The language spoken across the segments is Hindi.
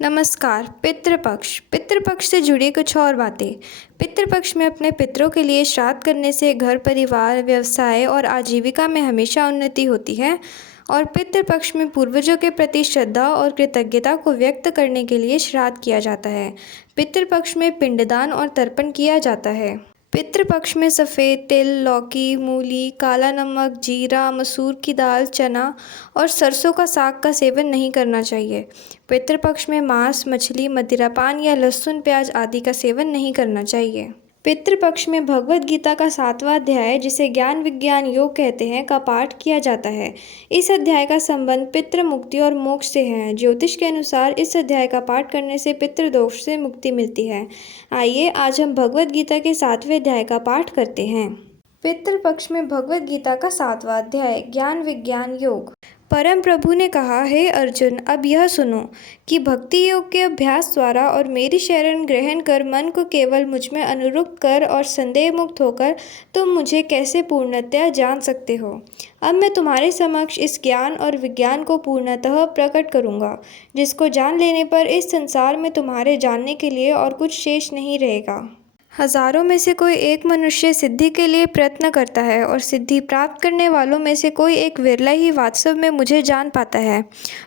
नमस्कार। पितृपक्ष से जुड़ी कुछ और बातें। पितृपक्ष में अपने पितरों के लिए श्राद्ध करने से घर परिवार, व्यवसाय और आजीविका में हमेशा उन्नति होती है। और पितृपक्ष में पूर्वजों के प्रति श्रद्धा और कृतज्ञता को व्यक्त करने के लिए श्राद्ध किया जाता है। पितृपक्ष में पिंडदान और तर्पण किया जाता है। पितृपक्ष में सफ़ेद तिल, लौकी, मूली, काला नमक, जीरा, मसूर की दाल, चना और सरसों का साग का सेवन नहीं करना चाहिए। पितृपक्ष में मांस, मछली, मदिरापान या लहसुन, प्याज आदि का सेवन नहीं करना चाहिए। पितृपक्ष में भगवद गीता का 7वां अध्याय, जिसे ज्ञान विज्ञान योग कहते हैं, का पाठ किया जाता है। इस अध्याय का संबंध पितृ मुक्ति और मोक्ष से है। ज्योतिष के अनुसार इस अध्याय का पाठ करने से पितृदोष से मुक्ति मिलती है। आइए आज हम भगवद गीता के 7वें अध्याय का पाठ करते हैं। पितृपक्ष में भगवद गीता का 7वां अध्याय, ज्ञान विज्ञान योग। परम प्रभु ने कहा, हे अर्जुन, अब यह सुनो कि भक्ति योग के अभ्यास द्वारा और मेरी शरण ग्रहण कर मन को केवल मुझ में अनुरक्त कर और संदेह मुक्त होकर तुम मुझे कैसे पूर्णतया जान सकते हो। अब मैं तुम्हारे समक्ष इस ज्ञान और विज्ञान को पूर्णतः प्रकट करूँगा, जिसको जान लेने पर इस संसार में तुम्हारे जानने के लिए और कुछ शेष नहीं रहेगा। हजारों में से कोई एक मनुष्य सिद्धि के लिए प्रयत्न करता है और सिद्धि प्राप्त करने वालों में से कोई एक विरला ही वास्तव में मुझे जान पाता है।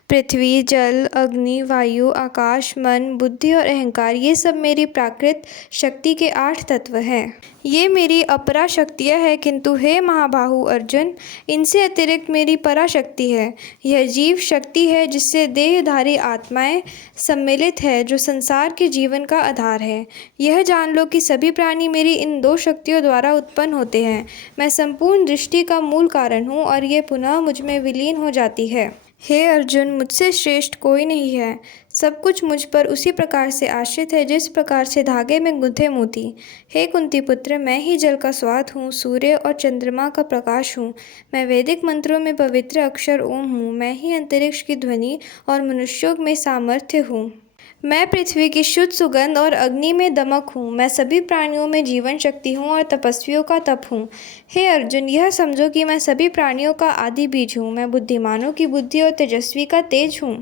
पृथ्वी, जल, अग्नि, वायु, आकाश, मन, बुद्धि और अहंकार, ये सब मेरी प्राकृत शक्ति के 8 तत्व हैं। ये मेरी अपरा शक्तियाँ हैं, किंतु हे महाबाहु अर्जुन, इनसे अतिरिक्त मेरी पराशक्ति है। यह जीव शक्ति है जिससे देहधारी आत्माएं सम्मिलित है, जो संसार के जीवन का आधार है। यह जान लो कि सभी प्राणी मेरी इन 2 शक्तियों द्वारा उत्पन्न होते हैं। मैं संपूर्ण दृष्टि का मूल कारण हूँ और ये पुनः मुझ में विलीन हो जाती है। हे अर्जुन, मुझसे श्रेष्ठ कोई नहीं है। सब कुछ मुझ पर उसी प्रकार से आश्रित है जिस प्रकार से धागे में गुंथे मोती। हे कुंती पुत्र, मैं ही जल का स्वाद हूँ, सूर्य और चंद्रमा का प्रकाश हूँ। मैं वैदिक मंत्रों में पवित्र अक्षर ओम हूँ। मैं ही अंतरिक्ष की ध्वनि और मनुष्यों में सामर्थ्य हूँ। मैं पृथ्वी की शुद्ध सुगंध और अग्नि में दमक हूँ। मैं सभी प्राणियों में जीवन शक्ति हूँ और तपस्वियों का तप हूँ। हे अर्जुन, यह समझो कि मैं सभी प्राणियों का आदि बीज हूँ। मैं बुद्धिमानों की बुद्धि और तेजस्वी का तेज हूँ।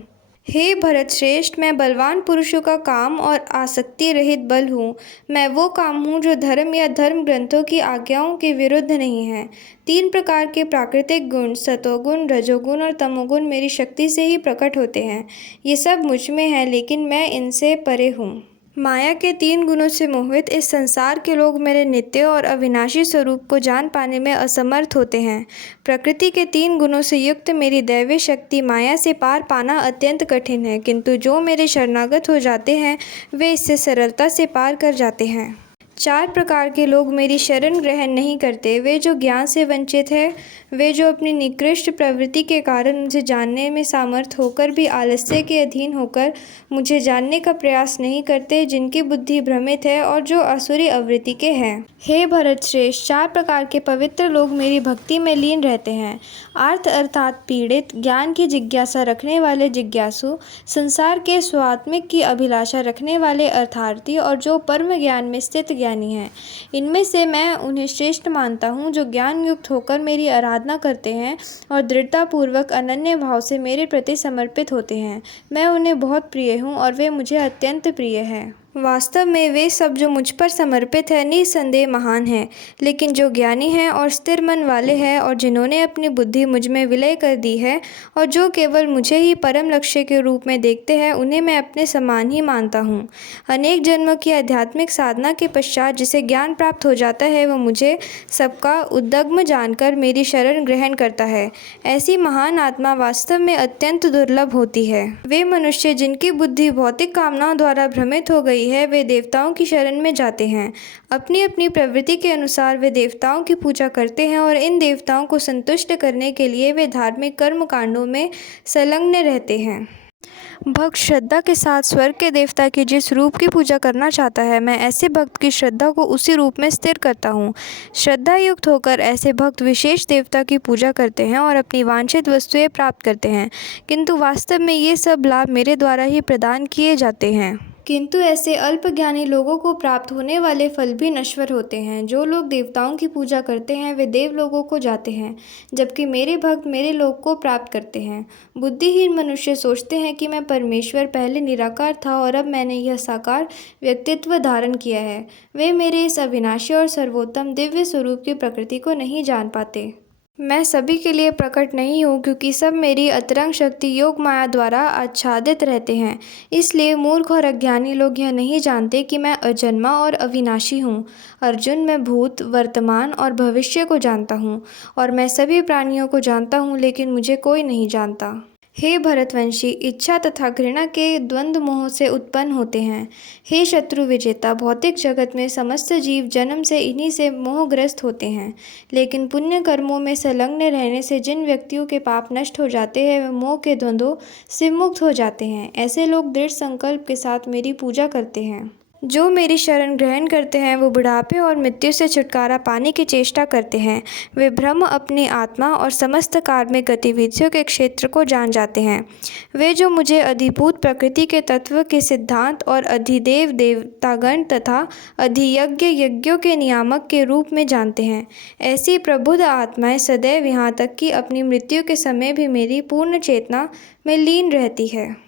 हे भरत श्रेष्ठ, मैं बलवान पुरुषों का काम और आसक्ति रहित बल हूँ। मैं वो काम हूँ जो धर्म या धर्म ग्रंथों की आज्ञाओं के विरुद्ध नहीं है। 3 प्रकार के प्राकृतिक गुण, सतोगुण, रजोगुण और तमोगुण, मेरी शक्ति से ही प्रकट होते हैं। ये सब मुझ में है, लेकिन मैं इनसे परे हूँ। माया के 3 गुणों से मोहित इस संसार के लोग मेरे नित्य और अविनाशी स्वरूप को जान पाने में असमर्थ होते हैं। प्रकृति के 3 गुणों से युक्त मेरी दैवी शक्ति माया से पार पाना अत्यंत कठिन है, किंतु जो मेरे शरणागत हो जाते हैं वे इससे सरलता से पार कर जाते हैं। 4 प्रकार के लोग मेरी शरण ग्रहण नहीं करते। वे जो ज्ञान से वंचित है, वे जो अपनी निकृष्ट प्रवृत्ति के कारण मुझे जानने में सामर्थ होकर भी आलस्य के अधीन होकर मुझे जानने का प्रयास नहीं करते, जिनकी बुद्धि भ्रमित है और जो असुरी आवृत्ति के हैं। हे भरत श्रेष्ठ, 4 प्रकार के पवित्र लोग मेरी भक्ति में लीन रहते हैं। आर्त अर्थात पीड़ित, ज्ञान की जिज्ञासा रखने वाले जिज्ञासु, संसार के स्वात्मिक की अभिलाषा रखने वाले अर्थार्थी और जो परम ज्ञान में स्थित ज्ञानी हैं। इनमें से मैं उन्हें श्रेष्ठ मानता हूँ जो ज्ञान युक्त होकर मेरी आराधना करते हैं और दृढ़तापूर्वक अनन्य भाव से मेरे प्रति समर्पित होते हैं। मैं उन्हें बहुत प्रिय हूँ और वे मुझे अत्यंत प्रिय हैं। वास्तव में वे सब जो मुझ पर समर्पित है निसंदेह महान हैं, लेकिन जो ज्ञानी हैं और स्थिर मन वाले हैं और जिन्होंने अपनी बुद्धि मुझ में विलय कर दी है और जो केवल मुझे ही परम लक्ष्य के रूप में देखते हैं, उन्हें मैं अपने समान ही मानता हूँ। अनेक जन्मों की आध्यात्मिक साधना के पश्चात जिसे ज्ञान प्राप्त हो जाता है, वह मुझे सबका उद्गम जानकर मेरी शरण ग्रहण करता है। ऐसी महान आत्मा वास्तव में अत्यंत दुर्लभ होती है। वे मनुष्य जिनकी बुद्धि भौतिक कामनाओं द्वारा भ्रमित हो गई है, वे देवताओं की शरण में जाते हैं। अपनी अपनी प्रवृत्ति के अनुसार वे देवताओं की पूजा करते हैं और इन देवताओं को संतुष्ट करने के लिए वे धार्मिक कर्म कांडों में संलग्न रहते हैं। भक्त श्रद्धा के साथ स्वर्ग के देवता के जिस रूप की पूजा करना चाहता है, मैं ऐसे भक्त की श्रद्धा को उसी रूप में स्थिर करता हूँ। श्रद्धा युक्त होकर ऐसे भक्त विशेष देवता की पूजा करते हैं और अपनी वांछित वस्तुएं प्राप्त करते हैं, किंतु वास्तव में ये सब लाभ मेरे द्वारा ही प्रदान किए जाते हैं। किंतु ऐसे अल्पज्ञानी लोगों को प्राप्त होने वाले फल भी नश्वर होते हैं। जो लोग देवताओं की पूजा करते हैं वे देवलोकों को जाते हैं, जबकि मेरे भक्त मेरे लोक को प्राप्त करते हैं। बुद्धिहीन मनुष्य सोचते हैं कि मैं परमेश्वर पहले निराकार था और अब मैंने यह साकार व्यक्तित्व धारण किया है। वे मेरे इस अविनाशी और सर्वोत्तम दिव्य स्वरूप की प्रकृति को नहीं जान पाते। मैं सभी के लिए प्रकट नहीं हूँ, क्योंकि सब मेरी अतरंग शक्ति योग माया द्वारा आच्छादित रहते हैं। इसलिए मूर्ख और अज्ञानी लोग यह नहीं जानते कि मैं अजन्मा और अविनाशी हूँ। अर्जुन, मैं भूत, वर्तमान और भविष्य को जानता हूँ, और मैं सभी प्राणियों को जानता हूँ, लेकिन मुझे कोई नहीं जानता। हे भरतवंशी, इच्छा तथा घृणा के द्वंद्व मोह से उत्पन्न होते हैं। हे शत्रु विजेता, भौतिक जगत में समस्त जीव जन्म से इन्हीं से मोहग्रस्त होते हैं। लेकिन पुण्य कर्मों में संलग्न रहने से जिन व्यक्तियों के पाप नष्ट हो जाते हैं वे मोह के द्वंद्वों से मुक्त हो जाते हैं। ऐसे लोग दृढ़ संकल्प के साथ मेरी पूजा करते हैं। जो मेरी शरण ग्रहण करते हैं वो बुढ़ापे और मृत्यु से छुटकारा पाने की चेष्टा करते हैं। वे ब्रह्म, अपनी आत्मा और समस्त कार्मिक गतिविधियों के क्षेत्र को जान जाते हैं। वे जो मुझे अधिभूत प्रकृति के तत्व के सिद्धांत और अधिदेव देवतागण तथा अधियज्ञ यज्ञों के नियामक के रूप में जानते हैं, ऐसी प्रबुद्ध आत्माएं सदैव यहाँ तक कि अपनी मृत्यु के समय भी मेरी पूर्ण चेतना में लीन रहती है।